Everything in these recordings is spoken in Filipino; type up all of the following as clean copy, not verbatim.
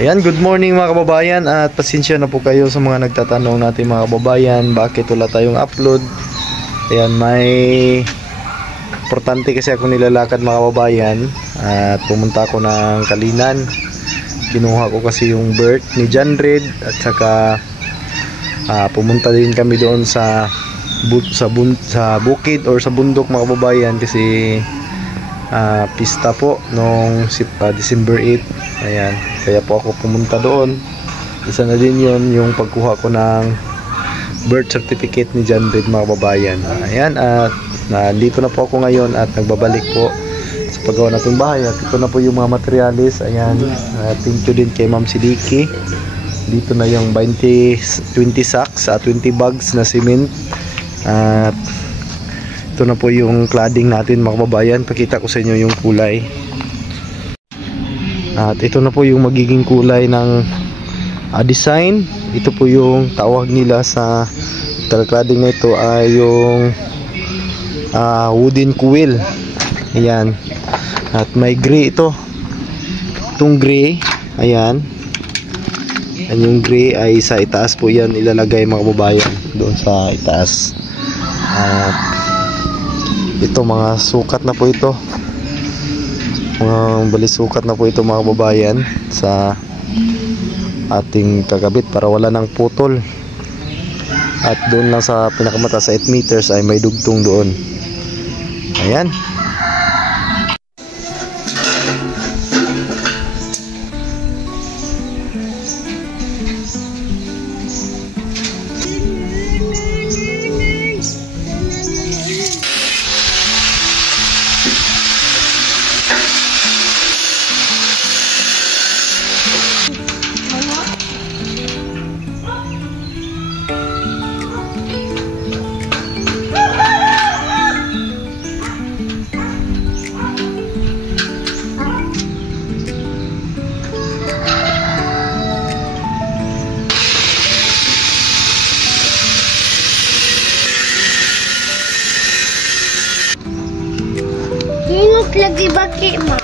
Ayan, good morning mga kababayan, at pasensya na po kayo sa mga nagtatanong natin mga kababayan, bakit wala tayong upload. Ayan, may importante kasi ako nilalakad mga kababayan, at pumunta ako ng Kalinan. Kinuha ko kasi yung birth ni John Red, at saka pumunta din kami doon sa bukid or sa bundok mga kababayan, kasi pista po nung December 8. Ayan, kaya po ako pumunta doon. Isa na din yon yung pagkuha ko ng birth certificate ni John Red mga kababayan. Ayan, at nandito na po ako ngayon at nagbabalik po sa paggawa natin bahay. At ito na po yung mga materialis. Ayan, thank you din kay Ma'am Sidiki. Dito na yung 20 sacks at 20 bags na cement. At ito na po yung cladding natin mga kababayan. Pakita ko sa inyo yung kulay. At ito na po yung magiging kulay ng design. Ito po yung tawag nila sa cladding na ito ay yung wooden quill. Ayan. At may gray ito. Itong gray, ayan. At yung gray ay sa itaas po yan ilalagay mga kababayan, doon sa itaas. At ito mga sukat na po ito. Mga balisukat na po ito mga kababayan sa ating kakabit para wala ng putol. At doon lang sa pinakamata sa 8 meters ay may dugtong doon. Ayan. Lagi baki ma.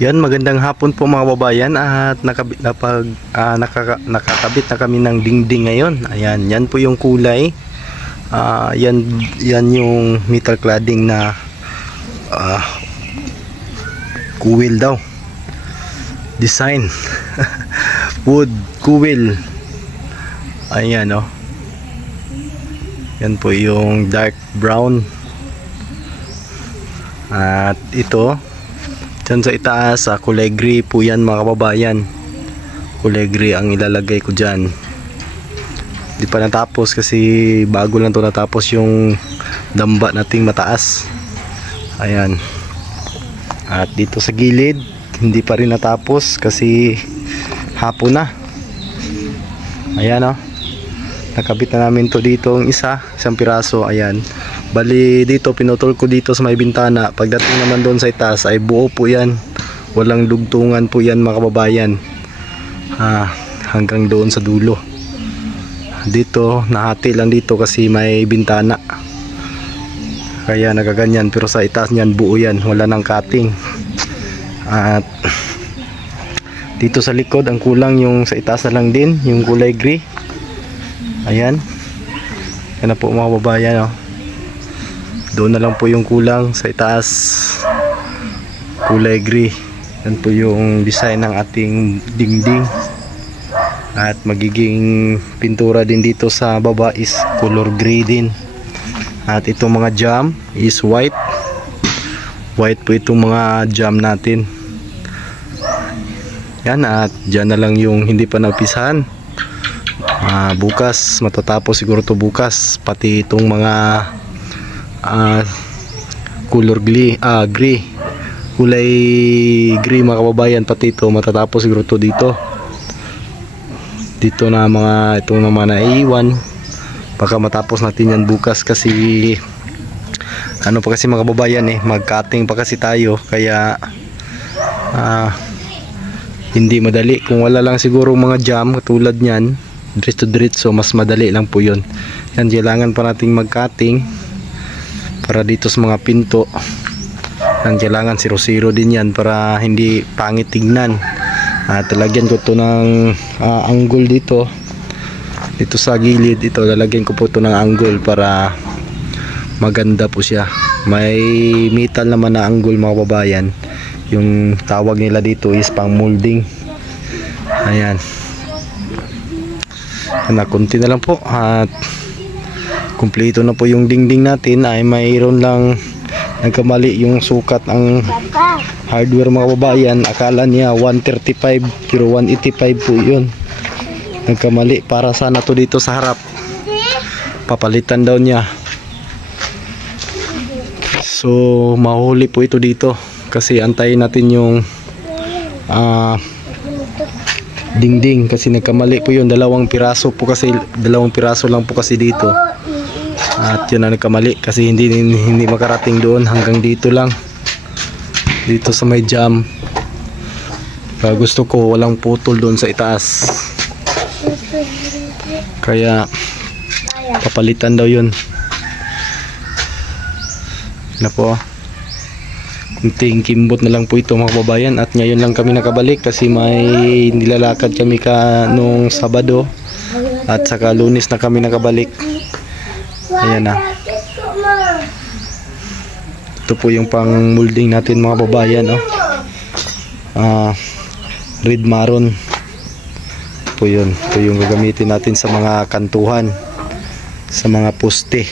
Yan, magandang hapon po mga babayan at nakakabit na kami ng dingding ngayon. Ayan, yan po yung kulay. Yan yung metal cladding na kuwil daw. Design. Wood kuwil. Ayan oh. Yan po yung dark brown. At ito dyan sa itaas, kulay gray po yan mga kababayan. Kulay gray ang ilalagay ko dyan. Di pa natapos kasi bago lang to natapos yung damba nating mataas. Ayan. At dito sa gilid hindi pa rin natapos kasi hapon na. Ayan o. Nakabit na namin to dito ang isang piraso. Ayan. Bali dito pinutol ko dito sa may bintana. Pagdating naman doon sa itaas ay buo po yan. Walang dugtungan po yan mga kababayan. Hanggang doon sa dulo. Dito nahati lang dito kasi may bintana. Kaya nagaganyan, pero sa itaas niyan buo yan. Wala nang cutting. At Dito sa likod ang kulang yung sa itaas na lang din, yung kulay gray. Ayan. Yan na po mga kababayan, oh. Doon na lang po yung kulang sa itaas, kulay gray. Yan po yung design ng ating dingding. At magiging pintura din dito sa baba is color gray din. At itong mga jam is white. White po itong mga jam natin. Yan, at dyan na lang yung hindi pa napisahan. Bukas matatapos siguro to bukas, pati itong mga color gray, kulay gray mga kababayan, pati ito matatapos siguro to dito na mga itong naman na naiwan. Baka matapos natin yan bukas kasi ano pa kasi mga kababayan, mag-cutting pa kasi tayo, kaya hindi madali. Kung wala lang siguro mga jam katulad nyan, diretso mas madali lang po yun. Yan, kailangan pa nating mag-cutting para dito sa mga pinto. Yan, kailangan 0-0 din yan para hindi pangit tignan. At lalagyan ko to ng angle dito sa gilid. Ito lalagyan ko po to ng angle para maganda po siya. May metal naman na angle mga kababayan. Yung tawag nila dito is pang molding. Ayan. Konti na lang po at kumpleto na po yung dingding natin. Ay mayroon lang nagkamali yung sukat ang hardware mga kababayan. Akala niya 135 pero 185 po yun. Nagkamali. Para sana to dito sa harap, papalitan daw niya. So mahuli po ito dito kasi antayin natin yung dingding kasi nagkamali po yun. 2 piraso po kasi, 2 piraso lang po kasi dito. At yun na nagkamali kasi hindi makarating doon, hanggang dito lang, dito sa may jam. Gusto ko walang putol doon sa itaas, kaya papalitan daw yun na po. Kunting kimbot na lang po ito mga kababayan. At ngayon lang kami nakabalik kasi may nilalakad kami nung Sabado at saka Lunes na kami nakabalik. Ayan na. Ito po yung pang molding natin mga kababayan, oh. Red maroon po yun. Ito yung gagamitin natin sa mga kantuhan, sa mga poste.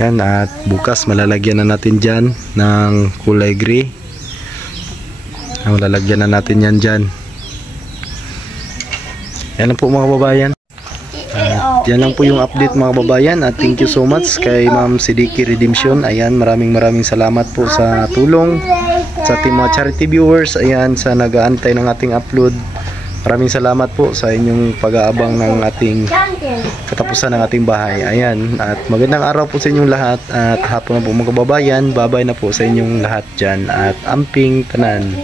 Yan, at bukas malalagyan na natin dyan ng kulay gray. Malalagyan na natin yan dyan. Yan lang po mga kababayan. At yan lang po yung update mga kababayan. At thank you so much kay Ma'am Siddiqui Redemption. Ayan, maraming salamat po sa tulong sa ating mga charity viewers. Ayan, sa nag-aantay ng ating upload. Maraming salamat po sa inyong pag-aabang ng ating katapusan ng ating bahay. Ayan, at magandang araw po sa inyong lahat. At hapon na po mga kababayan. Babay na po sa inyong lahat dyan. At amping tanan.